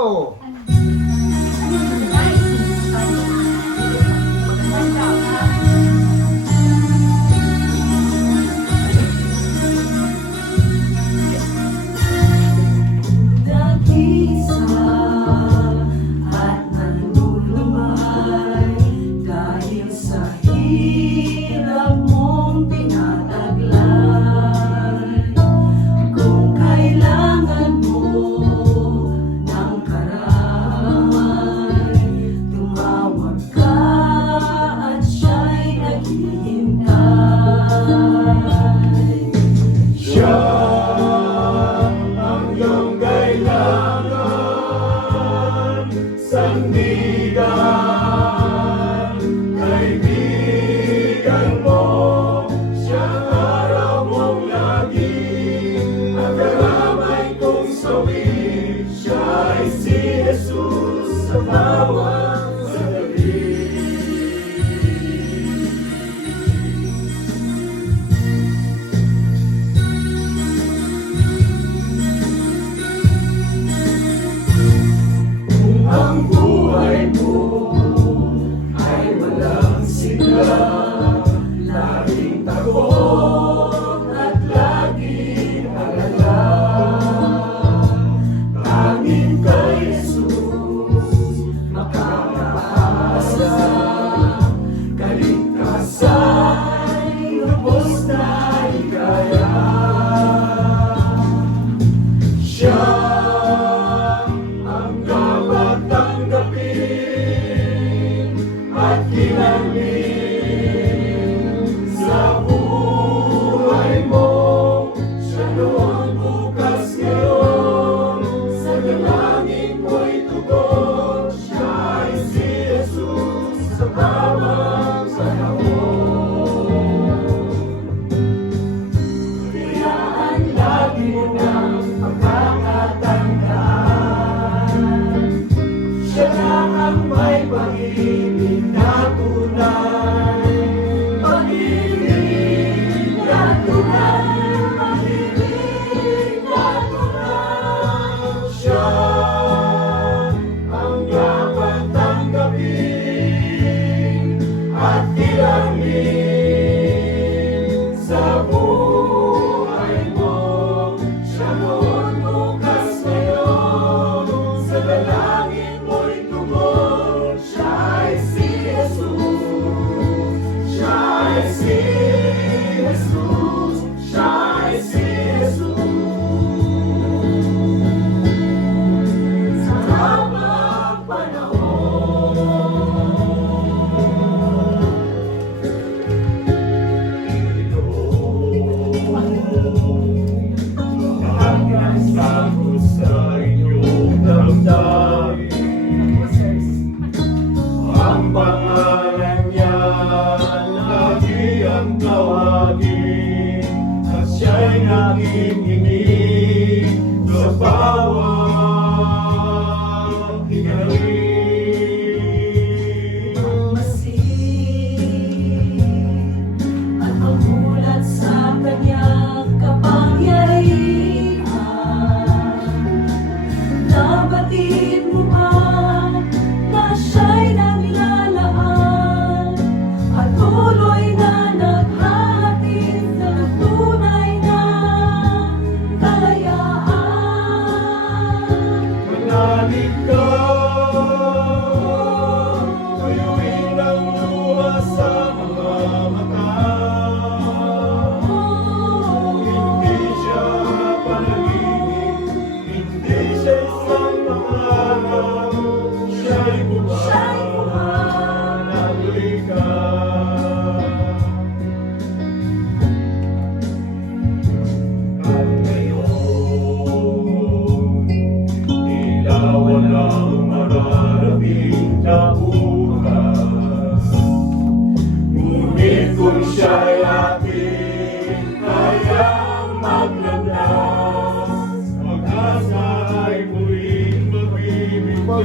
Oh. Sandigan, kaibigan mo, siyang araw mong lagi, ang karamay kong sawi, siya ay si Jesus sa bawat sandali. Ang buhay mo ay walang sigla, laging takot at laging alala. Tanging kay Jesus makakaasa, kaligtasan, lubos na higaya. Siya at kilangin sa buhay mo, siya noon, bukas, ngayon, sa dalangin mo'y tugon, siya ay si Jesus sa bawat panahon. Kayaan lagi mo ng pagkakatandaan, siya na ang may pag-ibig na tunay, pag-ibig na tunay, pag-ibig na tunay. Siya ang dapat tanggapin at kilangin sa buhay mo. Siya noon, bukas, ngayon, sa dalangin mo'y tugon, siya ay si Jesus, siya ay si Jesus, siya ay si Jesus sa habang panahon. Hanggang sa inyong damdamin, ang pangalan niya lagi ang tawagin, at siya'y nakikinig sa bawat higaling. Ang masin at mamulat sa kanyang kapangyarihan, nabatid mo ba na siya'y naglalaan at tuloy na naghahatid ng tunay na kalayaan? Manalig ka, tuyuin ang luha sa mga mata. Hindi siya panaginip, hindi siya isang pangarap, siya'y buwan ng likas. At ngayon, tila walang mararating na bukas, ngunit kung siya'y atin kayang maglabas, pag-asa ay muling magbibigay.